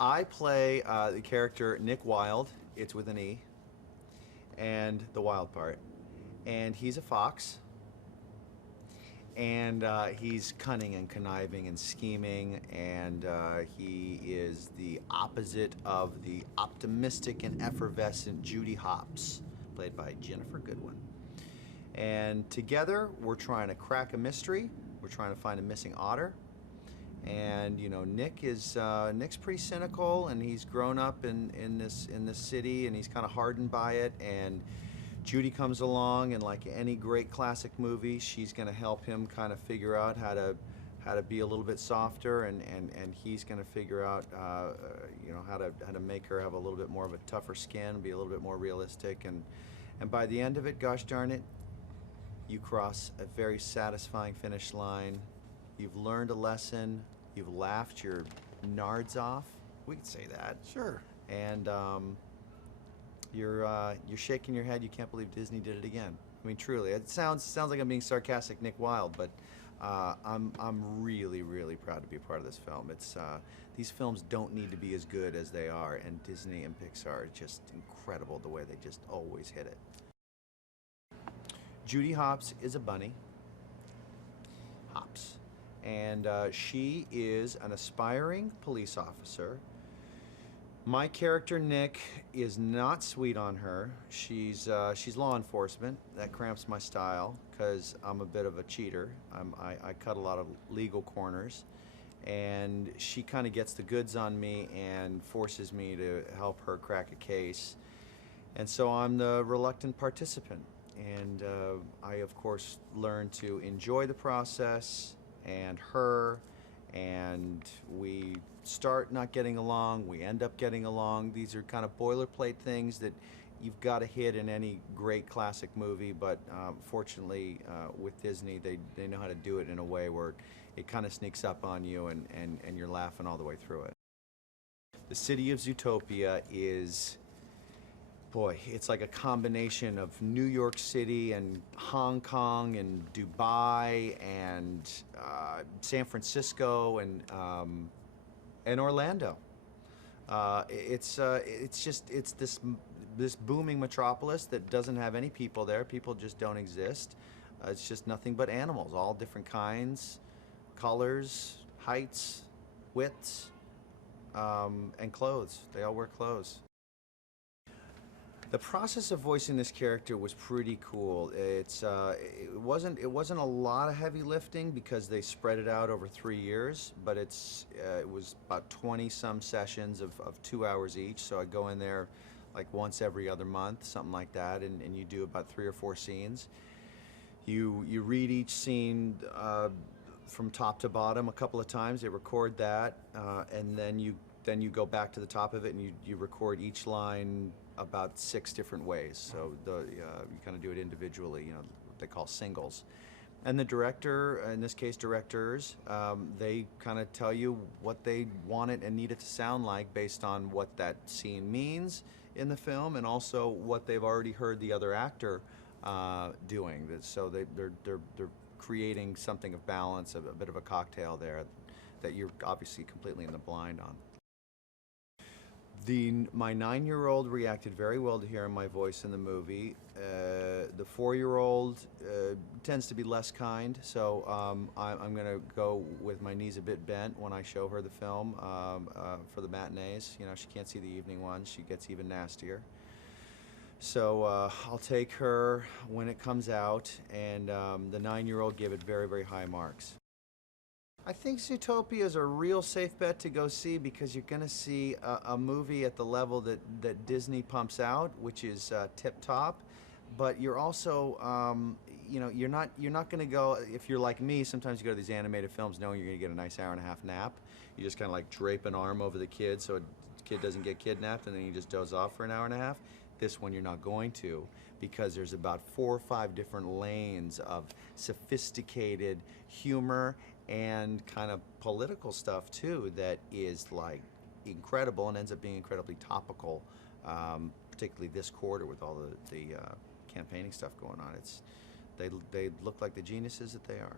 I play the character Nick Wilde. It's with an E, and the wild part. And he's a fox, and he's cunning and conniving and scheming, and he is the opposite of the optimistic and effervescent Judy Hopps, played by Ginnifer Goodwin. And together, we're trying to crack a mystery. We're trying to find a missing otter. And you know, Nick's pretty cynical, and he's grown up in this city, and he's kind of hardened by it. And Judy comes along, and like any great classic movie, she's going to help him kind of figure out how to be a little bit softer, and he's going to figure out you know, how to make her have a little bit more of a tougher skin, be a little bit more realistic, and by the end of it, gosh darn it, you cross a very satisfying finish line. You've learned a lesson. You've laughed your nards off. We could say that. Sure. And you're shaking your head. You can't believe Disney did it again. I mean, truly, it sounds like I'm being sarcastic, Nick Wilde, but I'm really, really proud to be a part of this film. It's these films don't need to be as good as they are, and Disney and Pixar are just incredible the way they just always hit it. Judy Hopps is a bunny. Hopps. And she is an aspiring police officer. My character Nick is not sweet on her. She's law enforcement. That cramps my style because I'm a bit of a cheater. I cut a lot of legal corners, and she kind of gets the goods on me and forces me to help her crack a case. And so I'm the reluctant participant. And I, of course, learn to enjoy the process and her, and we start not getting along, we end up getting along. These are kind of boilerplate things that you've got to hit in any great classic movie, but fortunately with Disney, they know how to do it in a way where it kind of sneaks up on you, and you're laughing all the way through it. The city of Zootopia is, boy, it's like a combination of New York City and Hong Kong and Dubai and San Francisco and Orlando. It's this booming metropolis that doesn't have any people there. People just don't exist. It's just nothing but animals, all different kinds, colors, heights, widths, and clothes. They all wear clothes. The process of voicing this character was pretty cool. It wasn't a lot of heavy lifting because they spread it out over 3 years, but it was about 20-some sessions of 2 hours each. So I go in there like once every other month, something like that, and you do about 3 or 4 scenes. You read each scene from top to bottom a couple of times. They record that, and then you go back to the top of it and you record each line about 6 different ways. So you kind of do it individually, you know, what they call singles. And the director, in this case directors, they kind of tell you what they want it and need it to sound like based on what that scene means in the film, and also what they've already heard the other actor doing. So they're creating something of balance, a bit of a cocktail there that you're obviously completely in the blind on. My 9-year-old reacted very well to hearing my voice in the movie. The 4-year-old tends to be less kind, so I'm going to go with my knees a bit bent when I show her the film for the matinees. You know, she can't see the evening ones. She gets even nastier. So I'll take her when it comes out, and the 9-year-old gave it very, very high marks. I think Zootopia is a real safe bet to go see because you're going to see a movie at the level that Disney pumps out, which is tip-top. But you're also, you know, you're not going to go, if you're like me, sometimes you go to these animated films knowing you're going to get a nice hour-and-a-half nap. You just kind of like drape an arm over the kid so the kid doesn't get kidnapped, and then you just doze off for an hour-and-a-half. This one you're not going to, because there's about 4 or 5 different lanes of sophisticated humor and kind of political stuff too that is like incredible and ends up being incredibly topical, particularly this quarter with all the campaigning stuff going on. They look like the geniuses that they are.